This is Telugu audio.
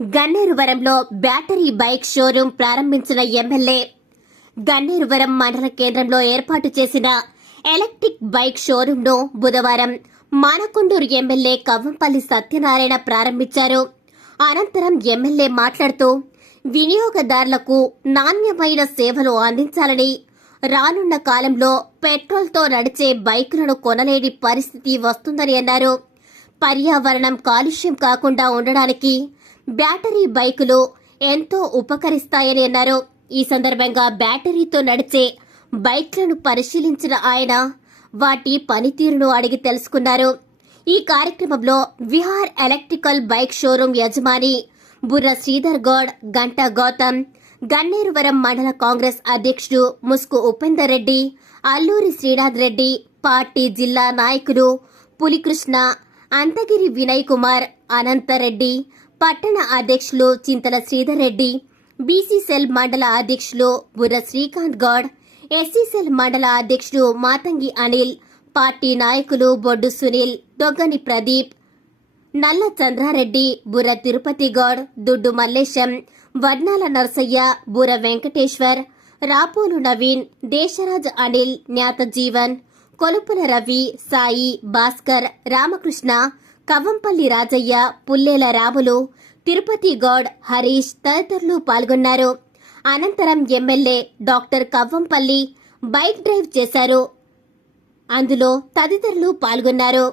గన్నేరువరంలో బ్యాటరీ బైక్ షోరూం ప్రారంభించిన ఎమ్మెల్యే. గన్నేరువరం మండల కేంద్రంలో ఏర్పాటు చేసిన ఎలక్ట్రిక్ బైక్ షోరూంను బుధవారం మానకొండూరు ఎమ్మెల్యే కవ్వంపల్లి సత్యనారాయణ ప్రారంభించారు. అనంతరం ఎమ్మెల్యే మాట్లాడుతూ వినియోగదారులకు నాణ్యమైన సేవలు అందించాలని రానున్న కాలంలో పెట్రోల్తో నడిచే బైకులను కొనలేని పరిస్థితి వస్తుందని అన్నారు. పర్యావరణం కాలుష్యం కాకుండా ఉండడానికి బ్యాటరీ బైకులు ఎంతో ఉపకరిస్తాయని అన్నారు. ఈ సందర్భంగా బ్యాటరీతో నడిచే బైక్లను పరిశీలించిన ఆయన వాటి పనితీరును అడిగి తెలుసుకున్నారు. ఈ కార్యక్రమంలో విహార్ ఎలక్ట్రికల్ బైక్ షోరూం యజమాని బుర్ర శ్రీధర్ గౌడ్ గంటా గౌతమ్ గన్నేరువరం మండల కాంగ్రెస్ అధ్యక్షుడు ముస్కు ఉపేందర్ రెడ్డి అల్లూరి శ్రీనాథ్ రెడ్డి పార్టీ జిల్లా నాయకులు పులికృష్ణ అంతగిరి వినయ్ కుమార్ అనంతరెడ్డి పట్టణ అధ్యక్షులు చింతల శ్రీధర్ రెడ్డి బీసీసెల్ మండల అధ్యక్షులు బుర్ర శ్రీకాంత్ గౌడ్ ఎస్సీసెల్ మండల అధ్యక్షుడు మాతంగి అనిల్ పార్టీ నాయకులు బొడ్డు సునీల్ దొగ్గని ప్రదీప్ నల్ల చంద్రారెడ్డి బుర్ర తిరుపతి గౌడ్ దుడ్డు మల్లేశం వడ్నాల నరసయ్య బుర్ర వెంకటేశ్వర్ రాపోలు నవీన్ దేశరాజ్ అనిల్ జ్ఞాత జీవన్ కొలుపుల రవి సాయి భాస్కర్ రామకృష్ణ కవ్వంపల్లి రాజయ్య పుల్లేల రాములు తిరుపతి గౌడ్ హరీష్ తదితరులు పాల్గొన్నారు. అనంతరం MLA doctor Kavvampalli bike drive చేశారు. అందులో తదితరులు పాల్గొన్నారు.